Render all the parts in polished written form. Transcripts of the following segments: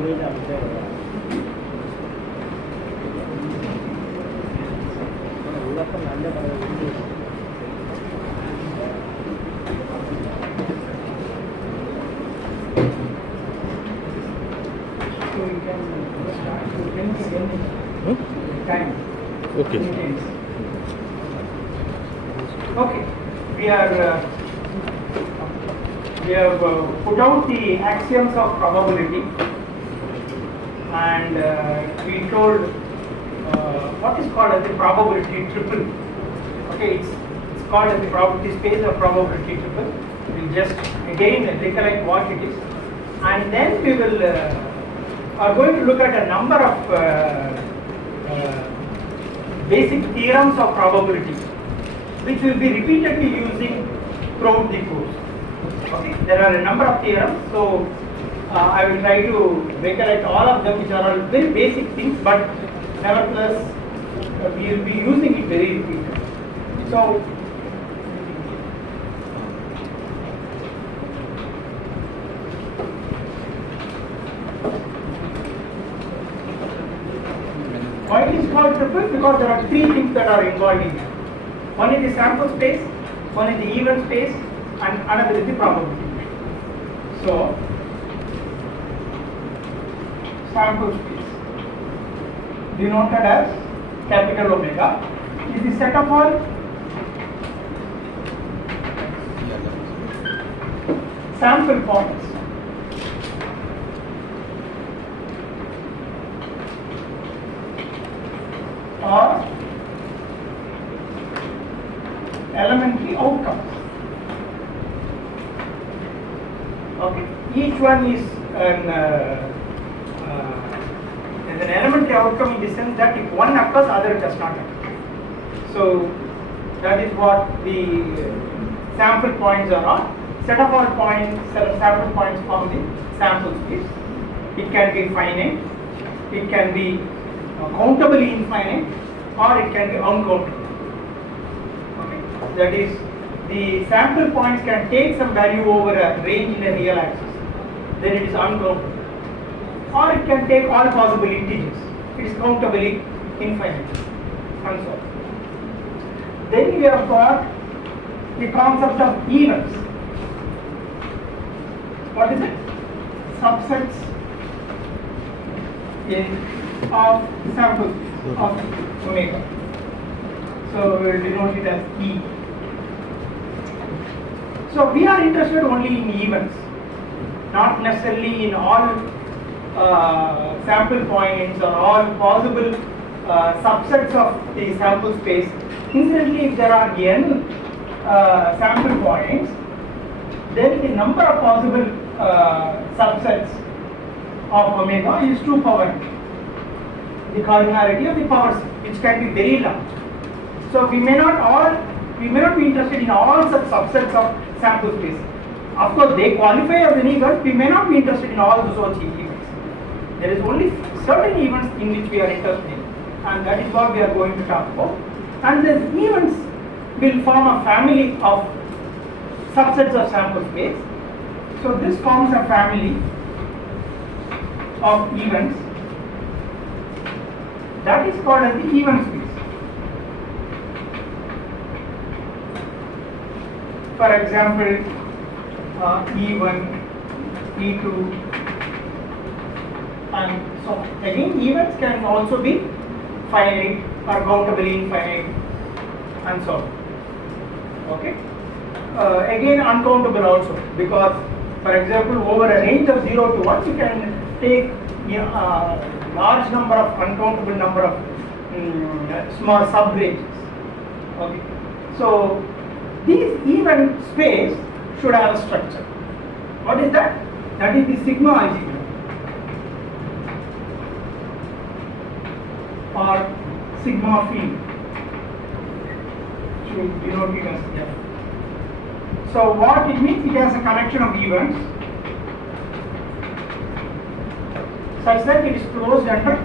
Okay. Okay. We have put out the axioms of probability, and we told what is called as the probability triple. Okay, it's called as the probability space or probability triple. We'll just again recollect what it is, and then we will are going to look at a number of basic theorems of probability, which will be repeatedly using throughout the course. Okay, there are a number of theorems, so I will try to recollect all of them, which are all very basic things, but nevertheless we will be using it very repeatedly. So why it is called triple? Because there are three things that are involved in it. One is the sample space, one is the event space, and another is the probability. So, sample space, denoted as capital omega, is the set of all sample points or elementary outcomes. Okay, each one is an elementary outcome in the sense that if one occurs, other does not occur. So that is what the sample points are on. Set of all points, set of sample points from the sample space. It can be finite, it can be countably infinite, or it can be uncountable. Okay, that is, the sample points can take some value over a range in a real axis, then it is uncountable. Or it can take all possible integers, it is countably infinite, and so on. Then we have got the concept of events. What is it? Subsets of samples of omega. So we will denote it as E. So we are interested only in events, not necessarily in all sample points or all possible subsets of the sample space. Incidentally, if there are n sample points, then the number of possible subsets of omega is 2 power n, the cardinality of the powers, which can be very large. So we may not be interested in all such subsets of sample space. Of course, they qualify as an event. We may not be interested in all those events. There is only certain events in which we are interested in, and that is what we are going to talk about. And these events will form a family of subsets of sample space. So this forms a family of events that is called as the event space. For example, E1, E2, and so on. Again, events can also be finite or countably infinite, and so on. Okay. Again, uncountable also, because for example, over a range of 0 to 1, you can take large number of uncountable number of small sub-ranges. Okay. So this event space should have a structure. What is that? That is the sigma algebra, or sigma field. Should denote it as F. So what it means, it has a collection of events such that it is closed under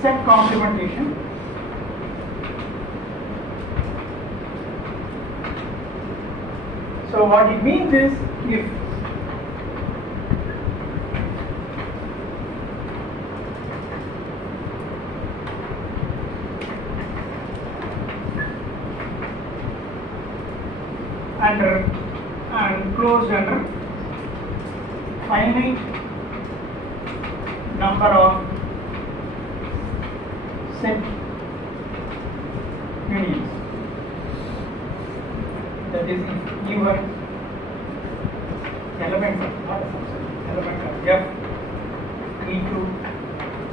set complementation. So what it means is, if under and closed under finite number of set unions. That is, if even element of, not a subset, element of F E2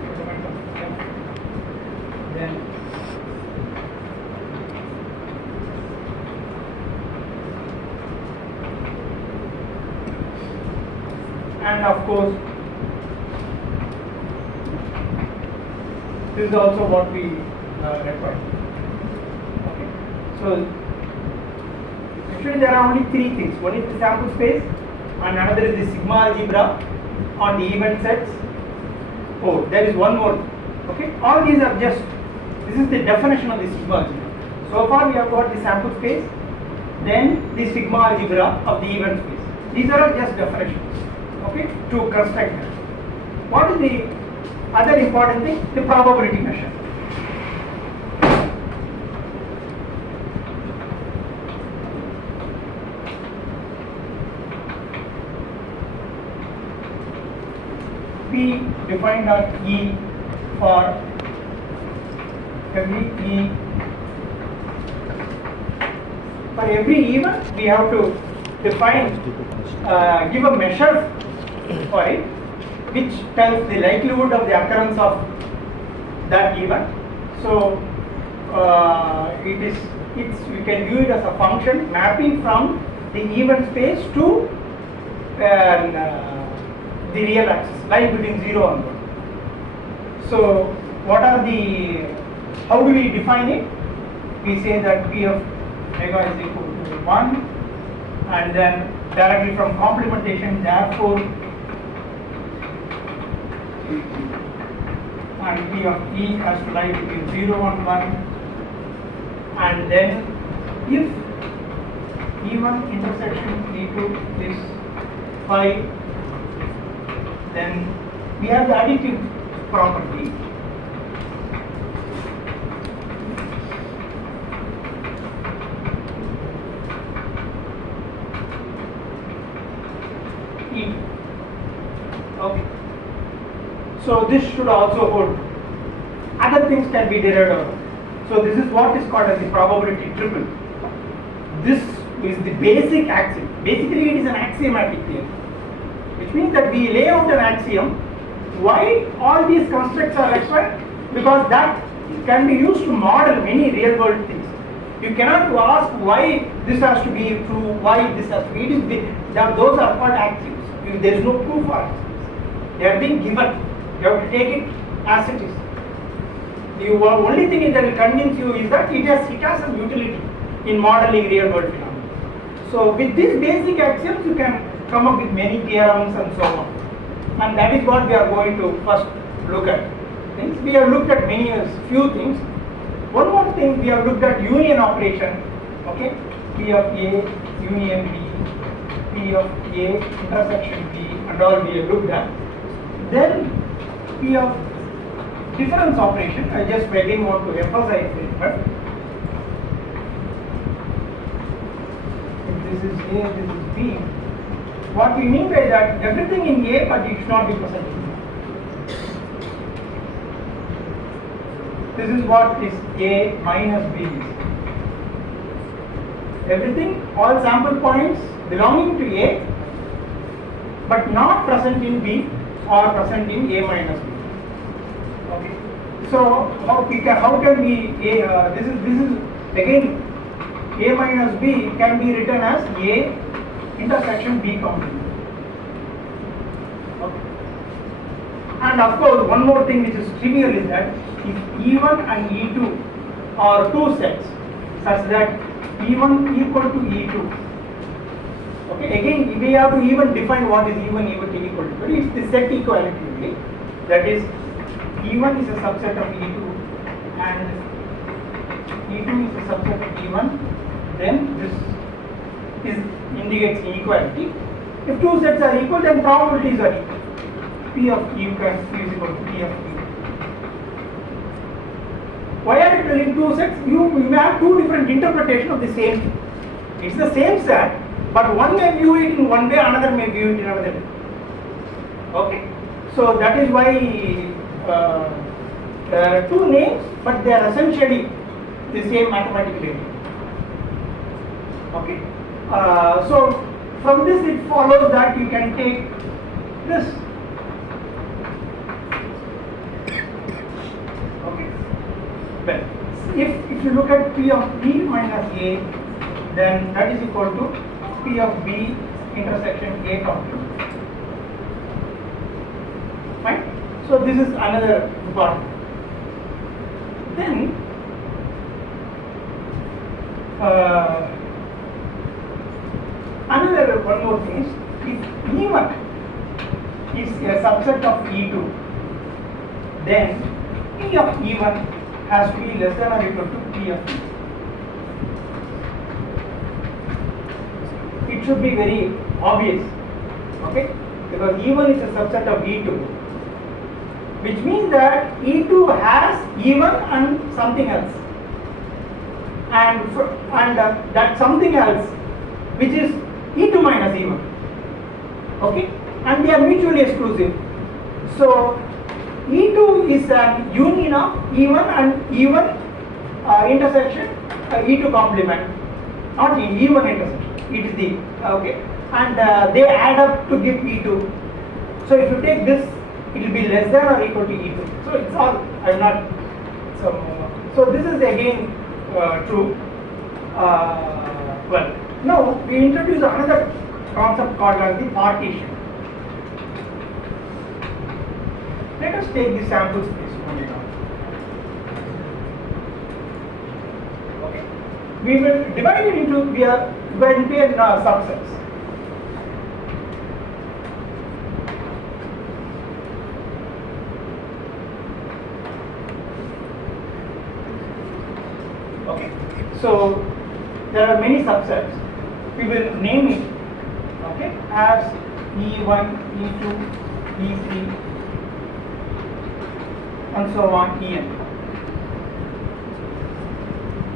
element of F, then and of course this is also what we require. Okay. So actually there are only three things. One is the sample space and another is the sigma algebra on the event sets. Oh, there is one more. Okay, all these are just, this is the definition of the sigma algebra. So far we have got the sample space, then the sigma algebra of the event space. These are all just definitions, okay, to construct them. What is the other important thing? The probability measure. We defined our E for every event we have to define, give a measure for it which tells the likelihood of the occurrence of that event. So we can view it as a function mapping from the event space to the real axis, lying between 0 and 1. So what are the, how do we define it? We say that P of omega is equal to 1, and then directly from complementation, therefore, and P of E has to lie between 0 and 1, and then if E1 intersection E2 is phi, then we have the additive property. E. Okay. So this should also hold. Other things can be derived out. So this is what is called as the probability triple. This is the basic axiom. Basically, it is an axiomatic theorem, which means that we lay out an axiom. Why all these constructs are required? Because that can be used to model many real world things. You cannot ask why this has to be true, why this has to be. It is those are called axioms. There is no proof for axioms. They are being given. You have to take it as it is. The only thing that will convince you is that it has some utility in modeling real world phenomena. So with these basic axioms, you can come up with many theorems and so on. And that is what we are going to first look at. Things. We have looked at few things. One more thing, we have looked at union operation. Okay, P of A union B, P of A intersection B, and all we have looked at. Then P of difference operation. I just again want to emphasize it, but if this is A, this is B. What we mean by that, everything in A, but it should not be present in B. This is what is A minus B is. Everything, all sample points belonging to A, but not present in B or present in A minus B. Okay. So how can we this is again A minus B can be written as A intersection B complement. Okay. And of course, one more thing which is trivial is that if E1 and E2 are two sets such that E1 equal to E2. Okay, again we have to even define what is E1 equal to. But it's the set equality only. That is, E1 is a subset of E2 and E2 is a subset of E1. Then this indicates inequality. If two sets are equal, then probabilities are equal. P of E is equal to P of E. Why are you telling two sets? You may have two different interpretations of the same thing. It's the same set, but one may view it in one way, another may view it in another way. Okay, so that is why there are two names, but they are essentially the same mathematical entity. Okay, so from this it follows that you can take this. Okay, well, if you look at P of B minus A, then that is equal to P of B intersection A complement. Fine. So this is another important. Then another one more thing is, if E1 is a subset of E2, then P of E1 has to be less than or equal to P of E2. It should be very obvious, okay? Because E1 is a subset of E2, which means that E2 has E1 and something else, and that something else, which is E2 minus E1, okay? And they are mutually exclusive. So E2 is an union of E1 and E1 intersection E2 complement, not E1 intersection. It is the okay, and they add up to give E2. So if you take this, it will be less than or equal to E2. So it's all, I'm not, so this is again true. Well, now we introduce another concept called as the partition. Let us take the sample space only now. Okay, we will divide it into subsets. Okay, so there are many subsets. We will name it, okay, as E1, E2, E3, and so on, En.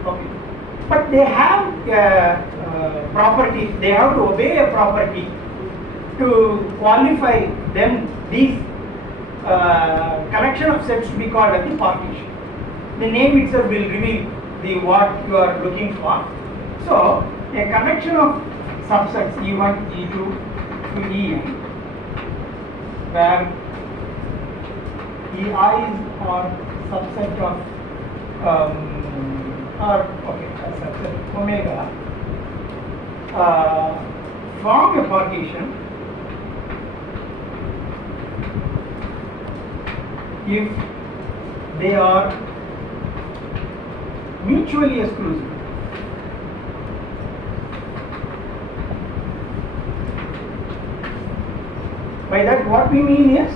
Okay, but they have property. They have to obey a property to qualify them. These collection of sets to be called as the partition. The name itself will reveal the what you are looking for. So a connection of subsets E1, E2 to En, where EIs are subset of subset omega, form a partition if they are mutually exclusive. By that, what we mean is,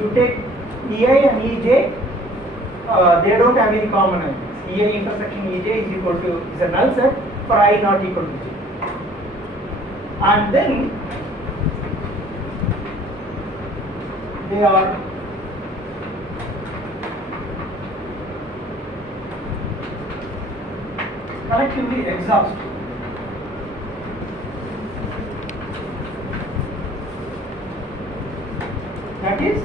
you take EI and EJ, they don't have any common elements. EI intersection EJ is equal to, is a null set for I not equal to J. And then they are collectively exhaustive. That is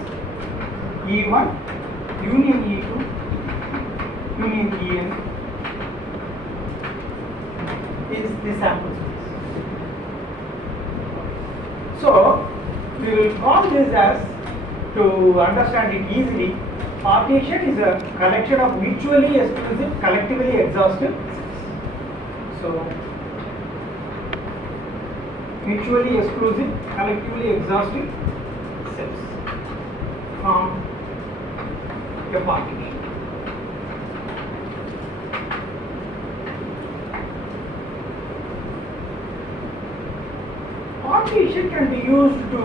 E1 union E2 union En is the sample space. So we will call this as, to understand it easily, partition is a collection of mutually exclusive, collectively exhaustive sets. So mutually exclusive, collectively exhaustive sets from a partition. Partition can be used to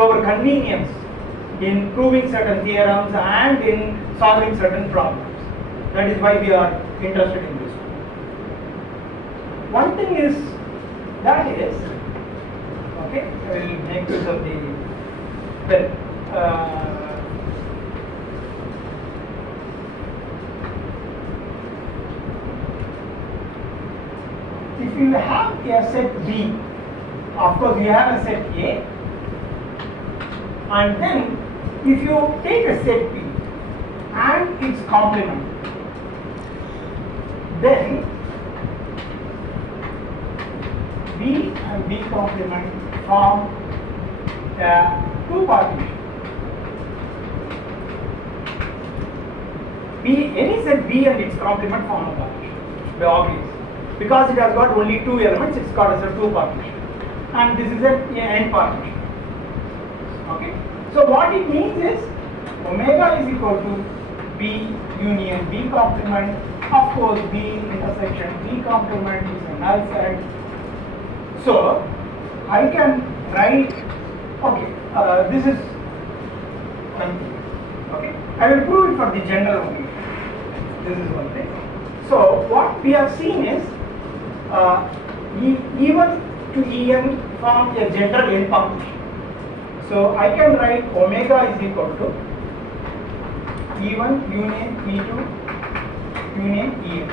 our convenience in proving certain theorems and in solving certain problems. That is why we are interested in this. one thing is, that is, okay, I will make use of the, well, if you have a set B, of course you have a set A, and then if you take a set B and its complement, then B and B complement form a two partition. Any set B and its complement form a partition, by obvious. Because it has got only two elements, it's got as a two partition. And this is an n partition. Okay? So what it means is, omega is equal to B union B complement. Of course, B intersection B complement is a null set. So I can write, okay, this is one thing. Okay, I will prove it for the general only. This is one thing. So what we have seen is E1 to En form a general n partition. So I can write omega is equal to E1 union E2 union En.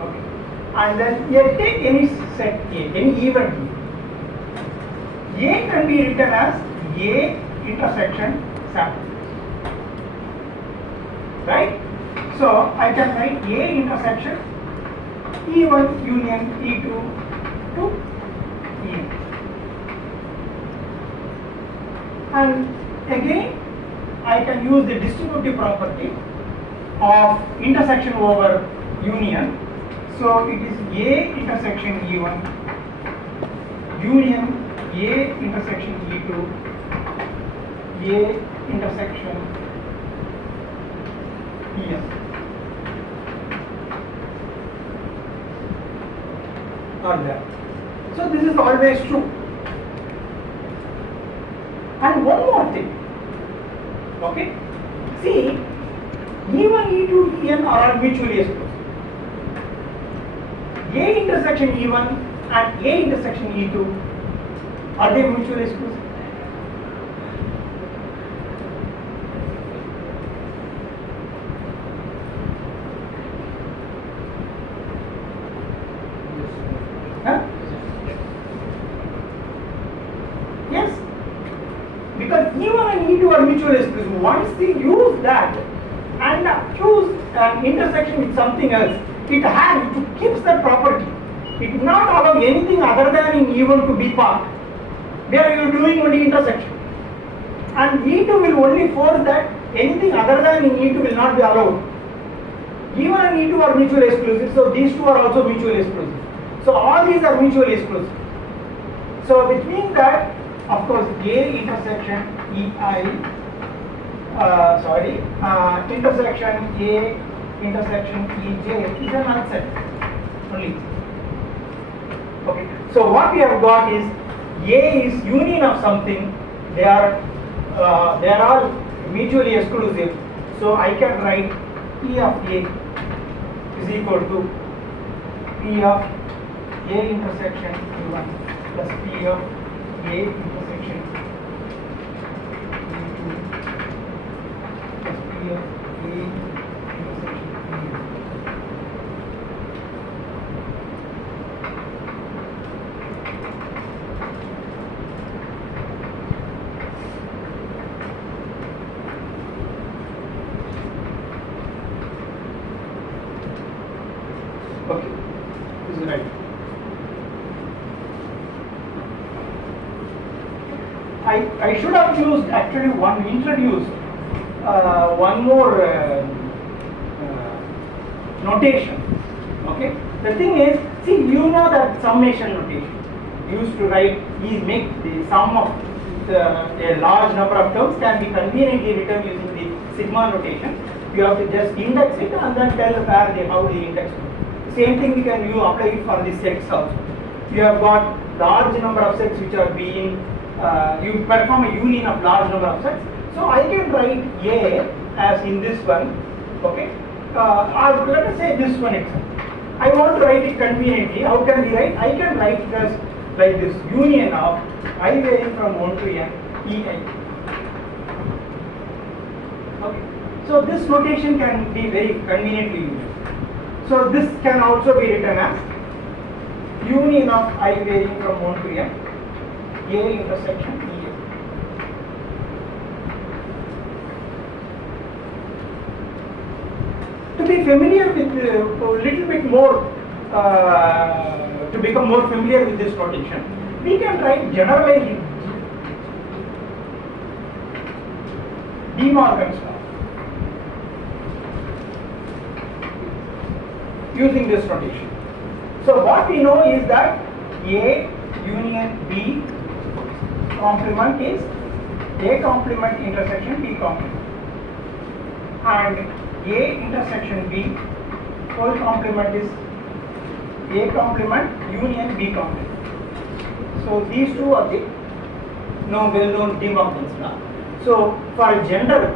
Okay, and then here take any set A, any even A can be written as A intersection sample. Right? So I can write A intersection E1 union E2 to En. And again I can use the distributive property of intersection over union. So it is A intersection E1 union A intersection E2 A intersection En. Not there. So this is always true. And one more thing. Okay? See, E1, E2, En are all mutually exclusive. A intersection E1 and A intersection E2, are they mutually exclusive? Huh? Yes. Because E1 and E2 are mutually exclusive. Once they use that and choose an intersection with something else, it keeps that property. It will not allow anything other than in E1 to be part. There you are doing only intersection. And E2 will only force that anything other than in E2 will not be allowed. E1 and E2 are mutually exclusive, so these two are also mutually exclusive. So all these are mutually exclusive. So which means that, of course, A intersection intersection A intersection Ej is a null set only. Okay. So what we have got is A is union of something. They are all mutually exclusive. So I can write P of A is equal to P of A intersection E1 plus P of A intersection E2 plus P of A intersection E1. Okay, this is right. I should have used actually introduced one more notation. Okay, the thing is, see, you know that summation notation used to write is make the sum of a large number of terms can be conveniently written using the sigma notation. You have to just index it and then tell where how the index goes. Same thing we can apply it for the sets also. You have got large number of sets which are being, you perform a union of large number of sets. So I can write A as in this one, okay, or let us say this one itself. I want to write it conveniently. How can we write? I can write it as like this union of I varying from 1 to n ei. Okay. So this notation can be very conveniently used. So this can also be written as union of I varying from 1 to n a intersection ei. To be familiar with a little bit more, to become more familiar with this notation, we can write generalized De Morgan's law using this notation. So what we know is that A union B complement is A complement intersection B complement, and A intersection B whole complement is A complement union B complement. So these two are the well-known De Morgan's law. So for a general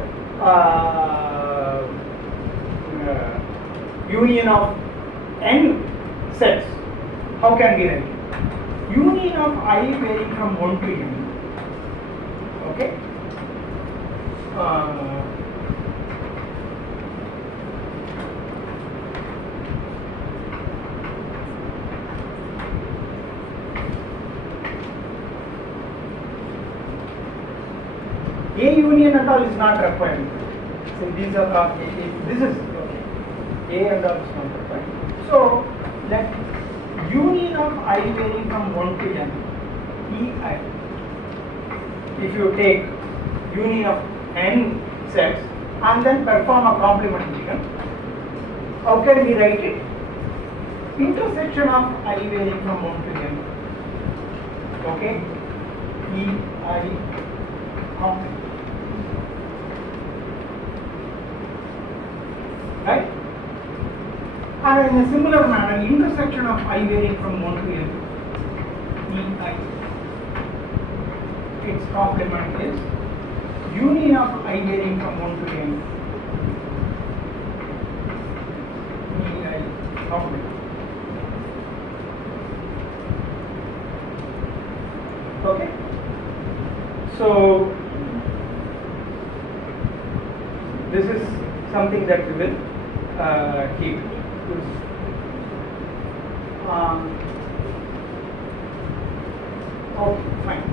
union of n sets, how can we write it? Union of I varying from 1 to n. Okay. A union and all is not required. So these are this is okay. A and all is not required. So let union of I varying from 1 to n ei. If you take union of n sets and then perform a complementation, how can we write it? Intersection of I varying from 1 to n. Okay, ei complement. Right? And in a similar manner, intersection of I varying from 1 to n ei, its complement is union of I varying from 1 to n ei complement. Okay? So this is something that we will keep. Okay, fine.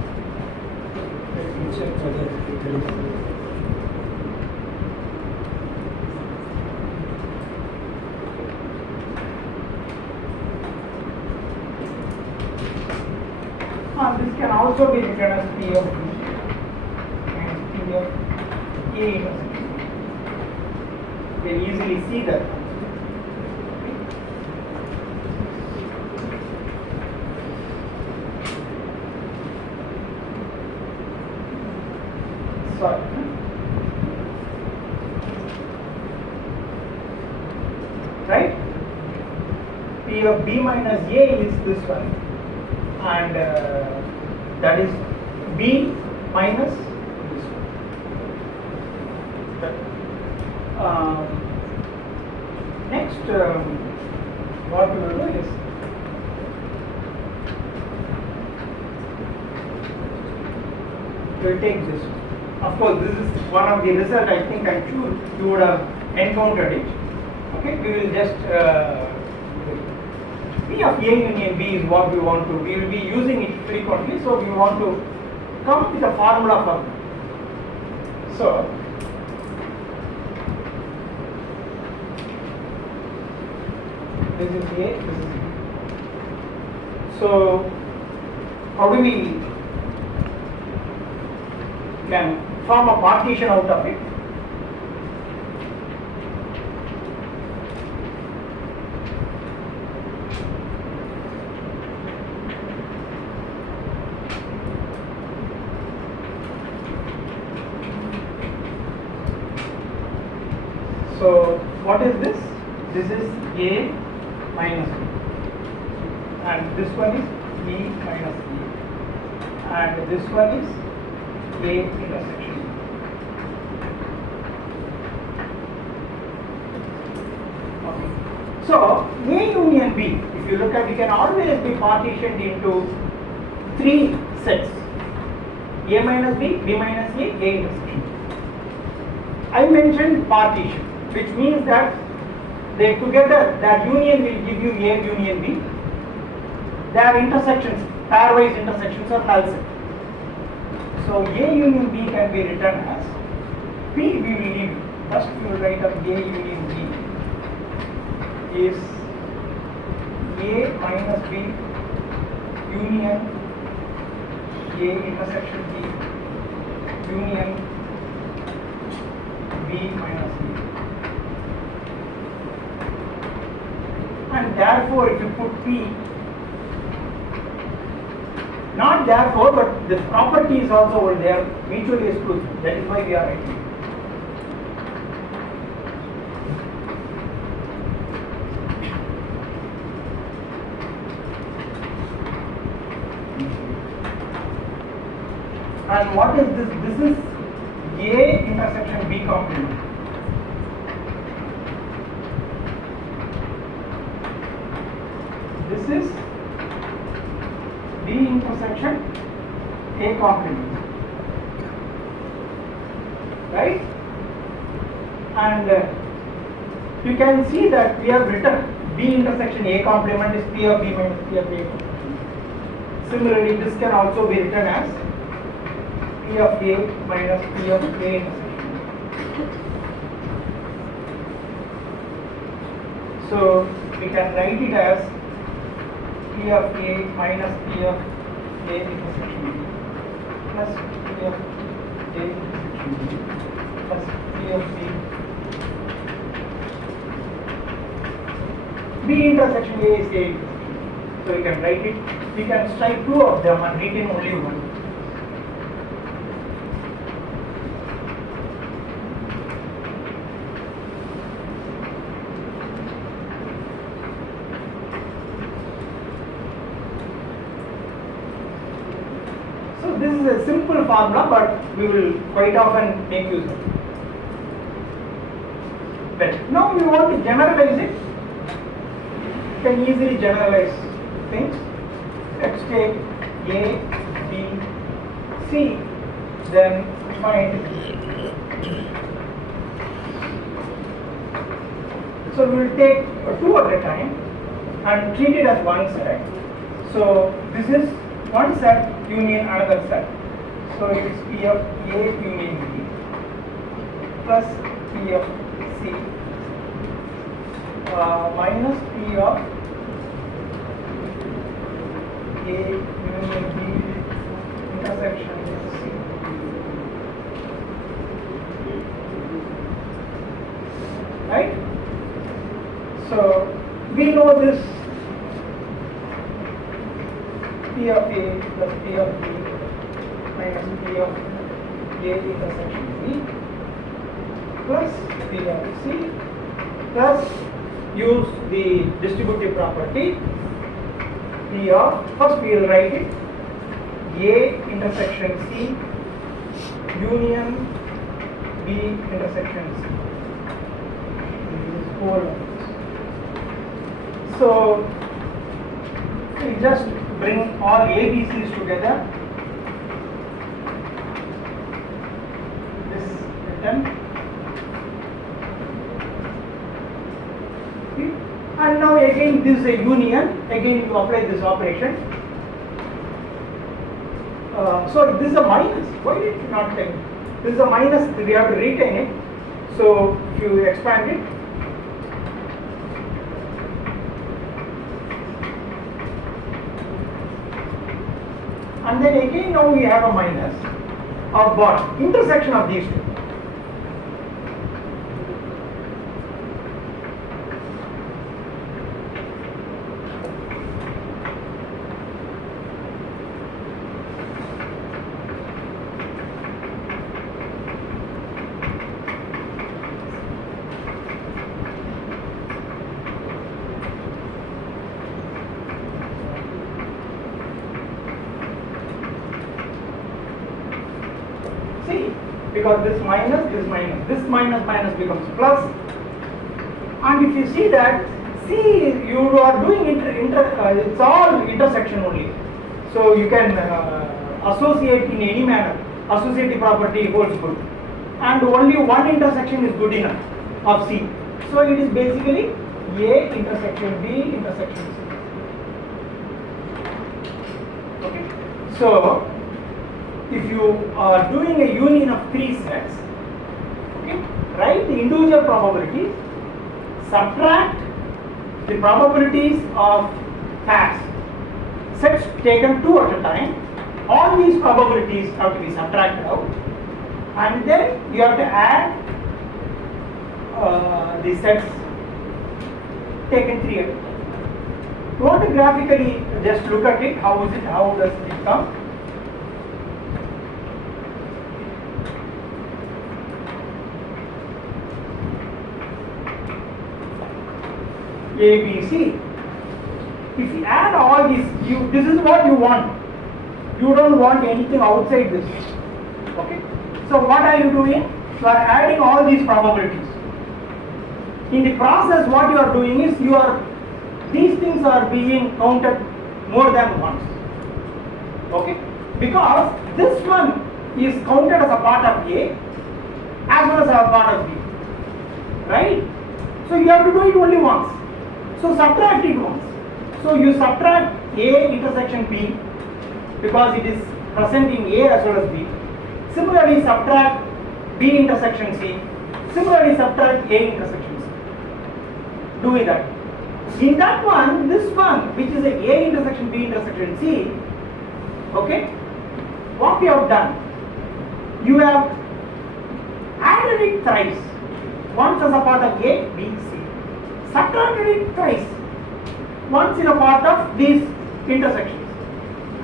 Let me check whether it is. This can also be written as P of B and P of A intersection. You can easily see that. Sorry. Right? P of B minus A is this one, and that is B minus this one. Next, what we will do is we will take this. Of course, this is one of the results. I think I'm sure you would have encountered it. Okay, we will just P of A union B is what we want to. We will be using it frequently, so we want to come up with a formula for that. So this is A, this is B. So how do we can form a partition out of it? So what is this? This is A minus B, and this one is B minus B, and this one is A intersection. Okay. So A union B, if you look at, it can always be partitioned into 3 sets: A minus B, B minus A, A intersection. I mentioned partition, which means that they together, that union will give you A union B. Their intersections, pairwise intersections are null set. So A union B can be written as P. We will leave. First we will write up A union B is A minus B union A intersection B union B minus B. And therefore if you put P, not therefore, but the property is also over there, mutually exclusive. That is why we are writing. And what is this? This is A intersection B complement. This is B intersection A complement, right? And you can see that we have written B intersection A complement is P of B minus P of A. Similarly, this can also be written as P of A minus P of A intersection. So we can write it as P of A minus P of A intersection B plus P of A intersection B plus P of B. B intersection A is A intersection. So we can write it. We can strike 2 of them and retain only 1. This is a simple formula, but we will quite often make use of it. But now we want to generalize it. You can easily generalize things. Let's take A, B, C, then find. So we will take 2 at a time and treat it as one set. So this is one set union another set. So it's P of A union B plus P of C minus P of A union B intersection C. Right? So we know this P of A plus P of B minus P of A intersection B plus P of C plus use the distributive property P of, first we will write it A intersection C union B intersection C. This is whole of this. So we just bring all ABCs together. This written. And now again this is a union. Again you apply this operation. So this is a minus. Why did you not take? This is a minus. We have to retain it. So if you expand it. And then again now we have a minus of what? Intersection of these two. Because this minus, this minus, this minus minus becomes plus, and if you see that See, you are doing it's all intersection only. So you can associate in any manner. Associative property holds good. And only one intersection is good enough of C. So it is basically A intersection B intersection C. Okay. So if you are doing a union of three sets, okay, write the individual probabilities, subtract the probabilities of pairs, sets taken two at a time. All these probabilities have to be subtracted out, and then you have to add the sets taken three at a time. You want to graphically just look at it. How is it? How does it come? A, B, C. If you add all these, this is what you want. You don't want anything outside this. Okay. So what are you doing? You are adding all these probabilities. In the process, what you are doing is these things are being counted more than once. Okay. Because this one is counted as a part of A as well as a part of B. Right? So you have to do it only once. So subtract it once. So you subtract A intersection B because it is present in A as well as B. Similarly subtract B intersection C. Similarly subtract A intersection C. Doing that. In that one, this one which is A intersection B intersection C, okay, what you have done? You have added it thrice. Once as a part of A, B, C. Subtracted it twice, once in a part of these intersections.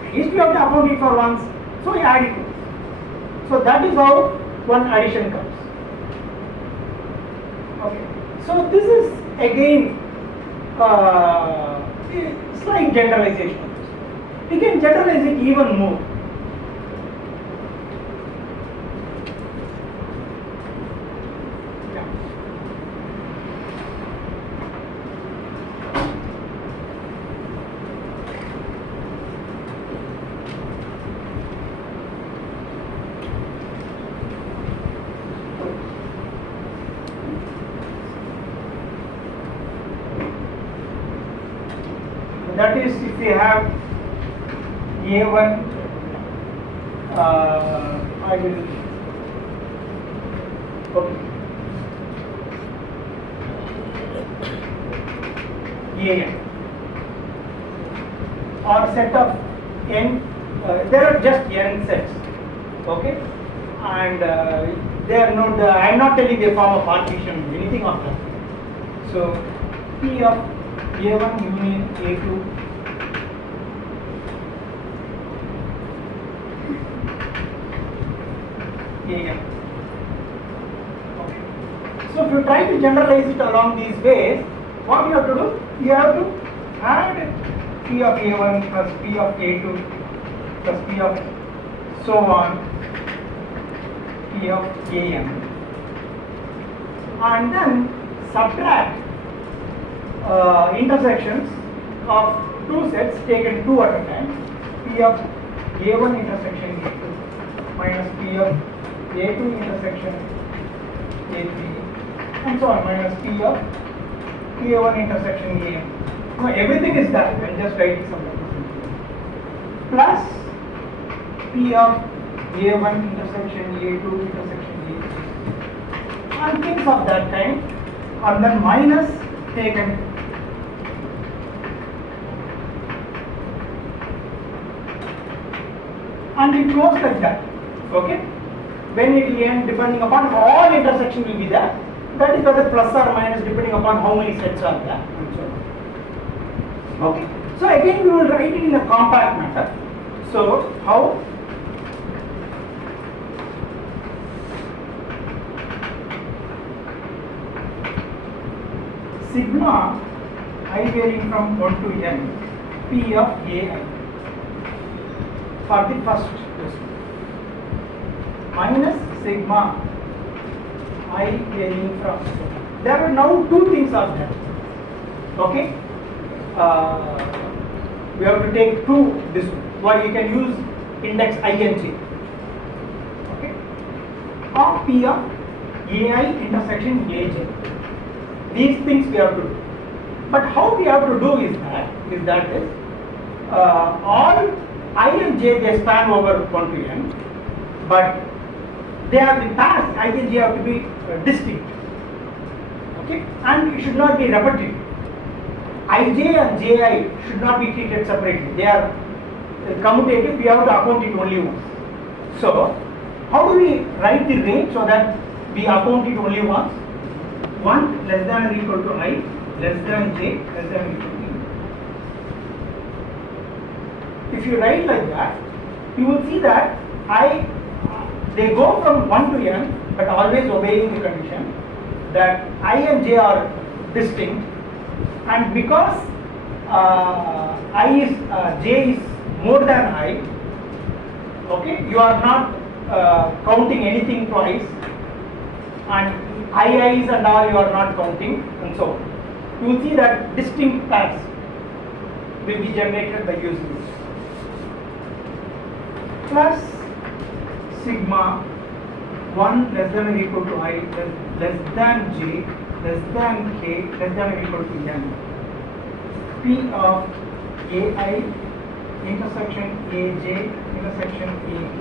At least you have to account it for once, so you add it once. So that is how one addition comes. Okay. So this is again slight generalization. We can generalize it even more. That is, if we have A1, I will, okay, AN, or set of N, there are just N sets, okay, and they are not, I am not telling they form a partition, anything of that. So, P of A1 union A2 AM. Okay. So if you try to generalize it along these ways, what you have to do? You have to add P of A1 plus P of A2 plus P of so on P of AM, and then subtract intersections of two sets taken two at a time, P of A1 intersection A2 minus P of A2 intersection A3 and so on, minus P of A1 intersection AM. No, everything is that, I'm just writing some numbers. Plus P of A1 intersection A2 intersection A3 and things of that kind, and then minus taken and it goes like that. Okay, when it will end, depending upon all intersection will be there, that is whether plus or minus depending upon how many sets are there and so on. Okay, so again we will write it in a compact manner. So how? Sigma I varying from 1 to n P of AI for the first question minus sigma I varying from. There are now two things are there. Okay, we have to take two this one. Why you can use index I and j. Okay, of P of AI intersection AJ. These things we have to do. But how we have to do is all I and j they span over 1 to n, but they are the pairs I and j have to be distinct. Okay, and it should not be repetitive. Ij and ji should not be treated separately. They are commutative. We have to account it only once. So, how do we write the range so that we account it only once? 1 less than or equal to I, less than j, less than or equal to e. If you write like that, you will see that they go from 1 to n, but always obeying the condition that I and j are distinct, and because j is more than I, okay, you are not counting anything twice, and i's and all you are not counting, and so you will see that distinct pairs will be generated by using this. Plus sigma 1 less than or equal to I, less than j, less than k, less than or equal to n. P of ai intersection aj intersection ak,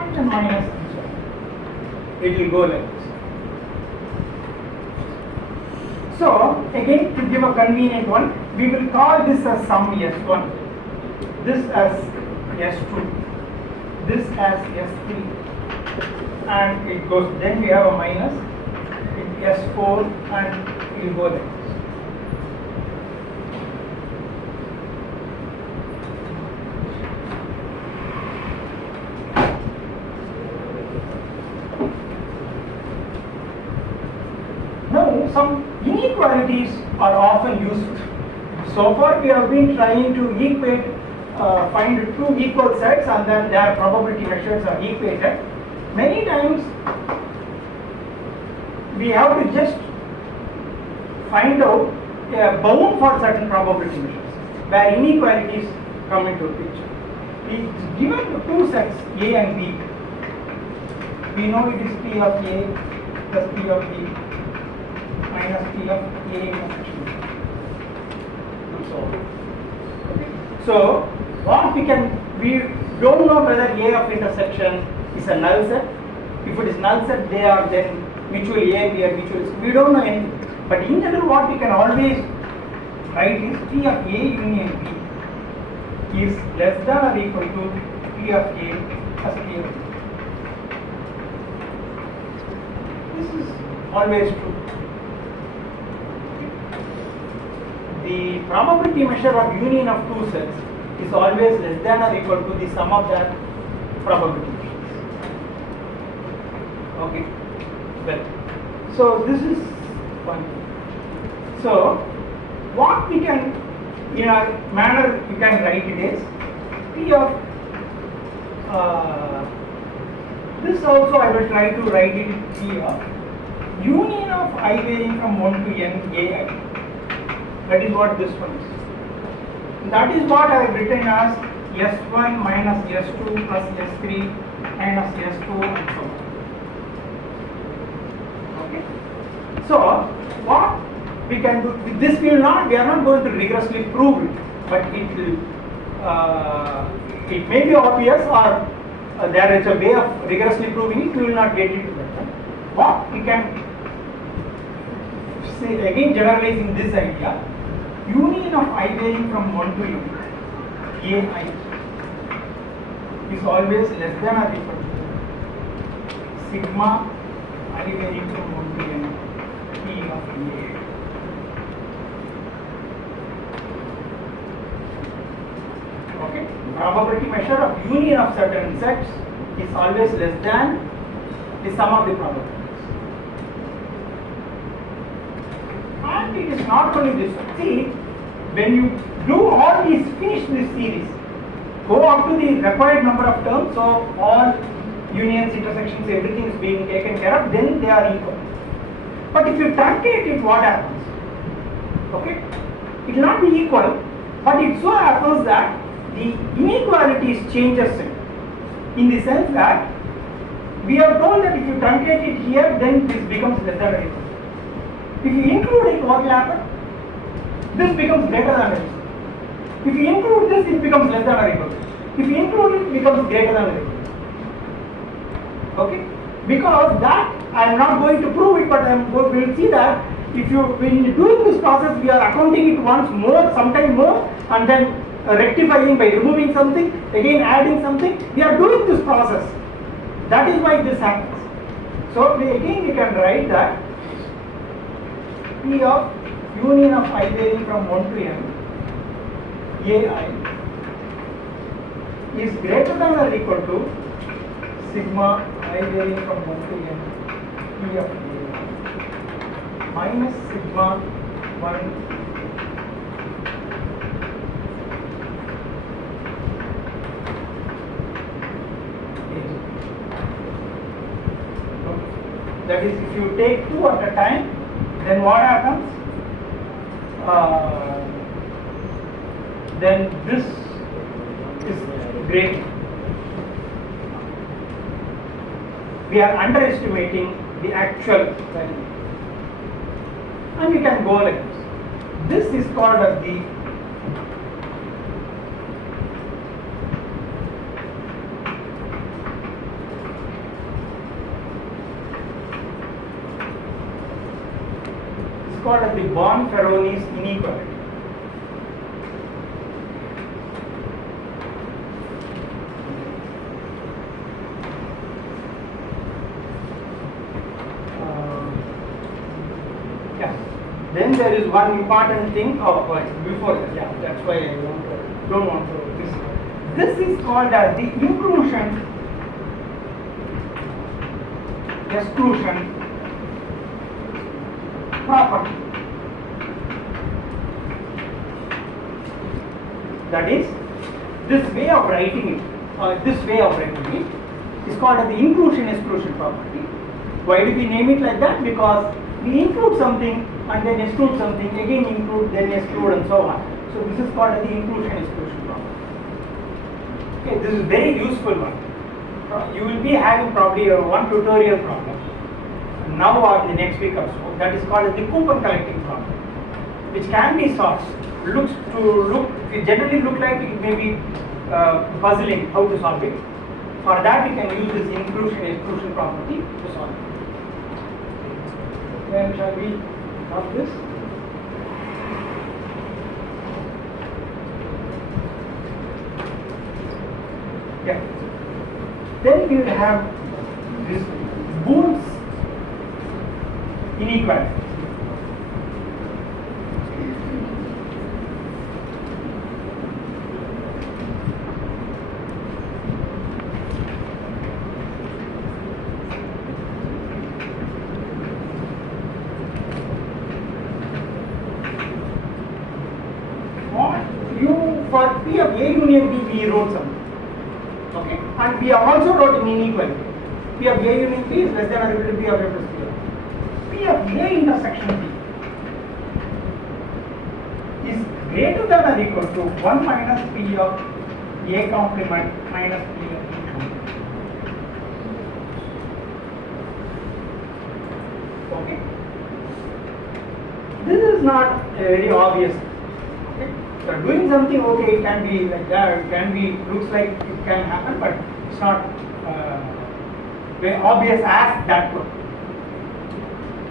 and then minus and so on. It will go like this. So again, to give a convenient one, we will call this as sum S1, this as S2, this as S3, and it goes, then we have a minus, S4, and it will go like this. Now, some inequalities are often used. So far, we have been trying to equate, find two equal sets, and then their probability measures are equated. Many times, we have to just find out a bound for certain probability measures, where inequalities come into the picture. It's given two sets, A and B. We know it is P of A plus P of B minus P of A intersection B. So what we don't know whether A of intersection is a null set. If it is null set, they are then mutually A and B are mutually. We don't know anything. But in general, what we can always write is P of A union B is less than or equal to P of A plus P of B. This is always true. The probability measure of union of two sets is always less than or equal to the sum of their probability measures. Okay, well, so this is one thing. So what we can, in a manner we can write it is P of this also I will try to write it P of union of I varying from 1 to n ai. That is what this one is. That is what I have written as S1 minus S2 plus S3 minus S4 and so on. Okay. So what we can do with this, we are not going to rigorously prove it, but it will. It may be obvious, or there is a way of rigorously proving it. We will not get into that. What we can say again, generalizing this idea. Union of I varying from 1 to n, ai, is always less than or equal to sigma I varying from 1 to n, P of a. Okay, probability measure of union of certain sets is always less than the sum of the probabilities. And it is not only this. See, when you do all these, finish this series, go up to the required number of terms, so all unions, intersections, everything is being taken care of, then they are equal. But if you truncate it, what happens? Okay, it will not be equal, but it so happens that the inequalities changes it, in the sense that we have told that if you truncate it here, then this becomes less than or equal. If you include it, what will happen? This becomes greater than or equal. If you include this, it becomes less than or equal. If you include it, it becomes greater than or equal. Okay? Because that I am not going to prove it, but we will see that if you, when doing this process, we are accounting it once more, sometime more, and then rectifying by removing something, again adding something. We are doing this process. That is why this happens. So again we can write that P of union of I varying from 1 to n ai is greater than or equal to sigma I varying from 1 to n P of ai minus sigma 1 that is, if you take 2 at a time, then what happens? Then this is great. We are underestimating the actual value. And we can go like this. This is called as the Born-Ferronis inequality. Then there is one important thing before that. Yeah, that's why I don't want to this is called as the inclusion exclusion property. That is, this way of writing it, is called as the inclusion exclusion property. Why do we name it like that? Because we include something and then exclude something, again include, then exclude, and so on. So this is called as the inclusion exclusion property. Okay, this is very useful one. You will be having probably one tutorial problem now or the next week or so. That is called as the coupon collecting problem, which can be solved. It generally look like it may be puzzling how to solve it. For that, we can use this inclusion exclusion property to solve it. Then shall we solve this? Yeah. Then we will have this Boole's inequality. For P of A union B, we wrote something. Okay, and we also wrote an inequality. P of A union B is less than or equal to P of A plus P of B. P of A intersection B is greater than or equal to 1 minus P of A complement minus P of B complement. Okay, this is not very obvious. Okay, so doing something, okay, it can be like that, it can be, looks like it can happen, but it's not very obvious as that one.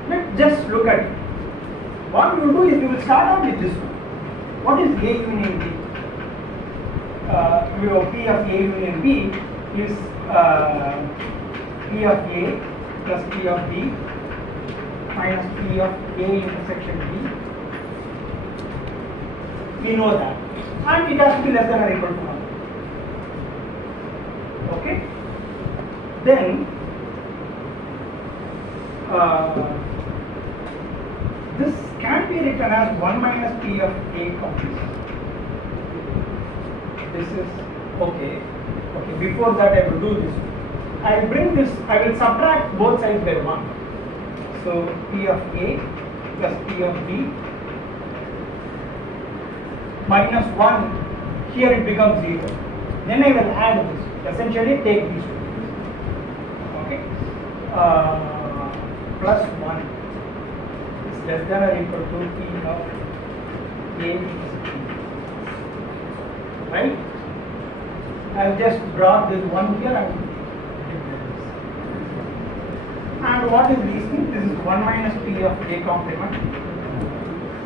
Let's just look at it. What we will do is we will start off with this one. What is A union B? P of A union B is P of A plus P of B minus P of A intersection B. We know that, and it has to be less than or equal to 1. Okay. Then this can be written as 1 minus P of A copies. This is okay. Okay. Before that, I will do this. I will bring this. I will subtract both sides by 1. So P of A plus P of B minus 1, here it becomes 0. Then I will add this, essentially take these two. Okay. Plus 1 is less than or equal to P of A is B. Right? I have just brought this 1 here and what is these things? This is 1 minus P of A complement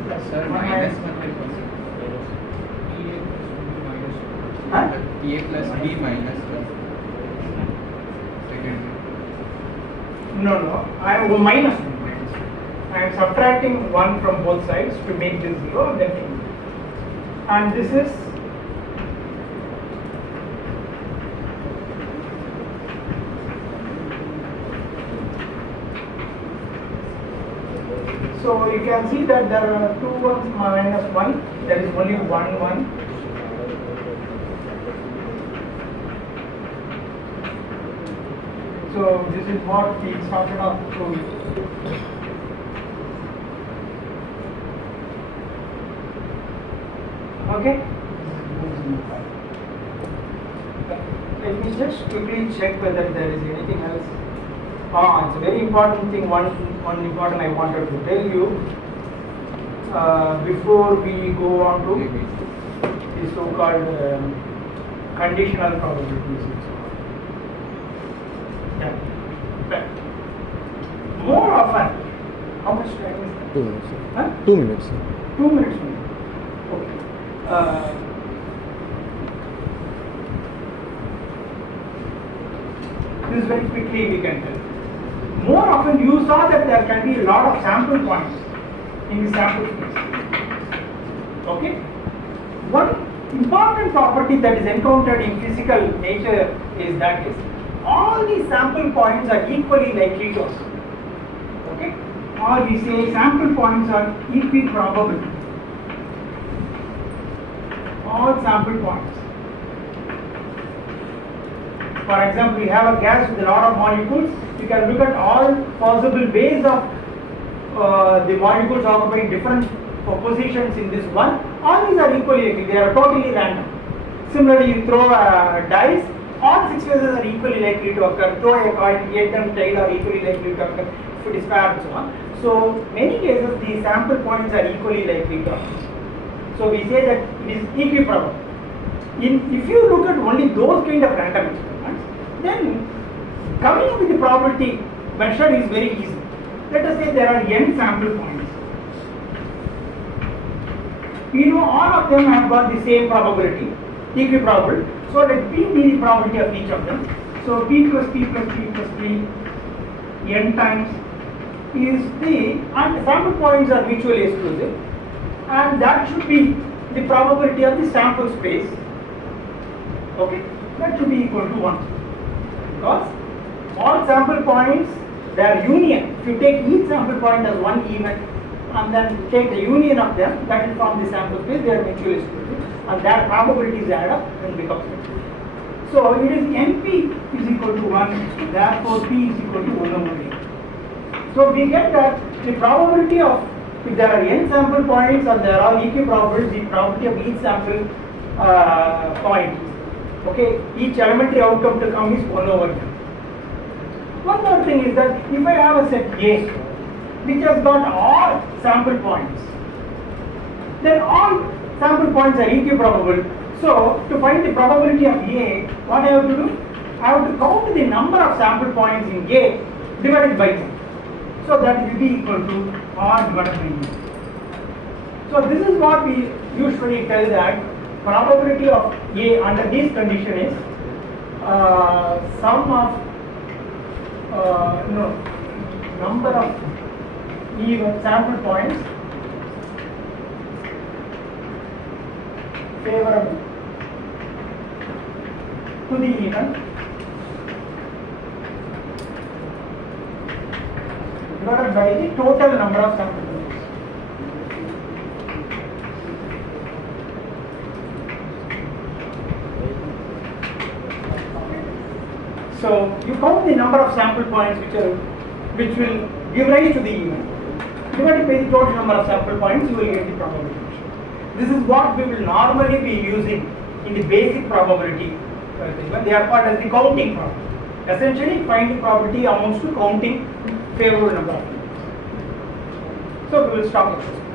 plus Sir, 1 minus minus 1 Huh? PA plus B minus 1. Second. No, I am minus 1. I am subtracting 1 from both sides to make this 0 and then take it. And this is so you can see that there are 2 1s minus 1, there is only 1 1. So this is what we started off with. Okay? Let me just quickly check whether there is anything else. It's a very important thing, one important I wanted to tell you before we go on to the so-called conditional probabilities. Yeah. But more often, how much time is that? 2 minutes. Sir. Huh? 2 minutes. Sir. 2 minutes only. Okay. This very quickly we can tell. More often you saw that there can be a lot of sample points in the sample space. Okay? One important property that is encountered in physical nature is that all these sample points are equally likely to occur. Okay? Or we say sample points are equiprobable. All sample points. For example, we have a gas with a lot of molecules. You can look at all possible ways of the molecules occupying different positions in this one. All these are equally likely. They are totally random. Similarly, you throw dice. All 6 phases are equally likely to occur. Throw a coin, 8 and tail are equally likely to occur. If it is fair and so on. So many cases, the sample points are equally likely to occur. So we say that it is equiprobable. If you look at only those kind of random experiments, then coming up with the probability measured is very easy. Let us say there are n sample points. We know all of them have got the same probability, equiprobable. So let P be the probability of each of them. So P plus P plus P plus P n times is and sample points are mutually exclusive, and that should be the probability of the sample space. Okay, that should be equal to 1, because all sample points, their union, if you take each sample point as one event and then take the union of them, that will form the sample space. They are mutually exclusive, and their probabilities add up and becomes it. So it is NP is equal to 1, therefore P is equal to 1 over n. So we get that the probability of, if there are n sample points and they are all equiprobable, the probability of each sample point, okay, each elementary outcome to come is 1 over n. One more thing is that if I have a set A which has got all sample points, then all sample points are equiprobable. So to find the probability of A, what I have to do? I have to count the number of sample points in A divided by 2. So that will be equal to R divided by E. So this is what we usually tell that probability of A under this condition is sum of number of even sample points favorable to the event divided by the total number of sample points. So you count the number of sample points which will give rise to the event. Divided by the total number of sample points, you will get the probability. This is what we will normally be using in the basic probability. They are called as the counting probability. Essentially, finding probability amounts to counting favorable number of events. So we will stop at this point.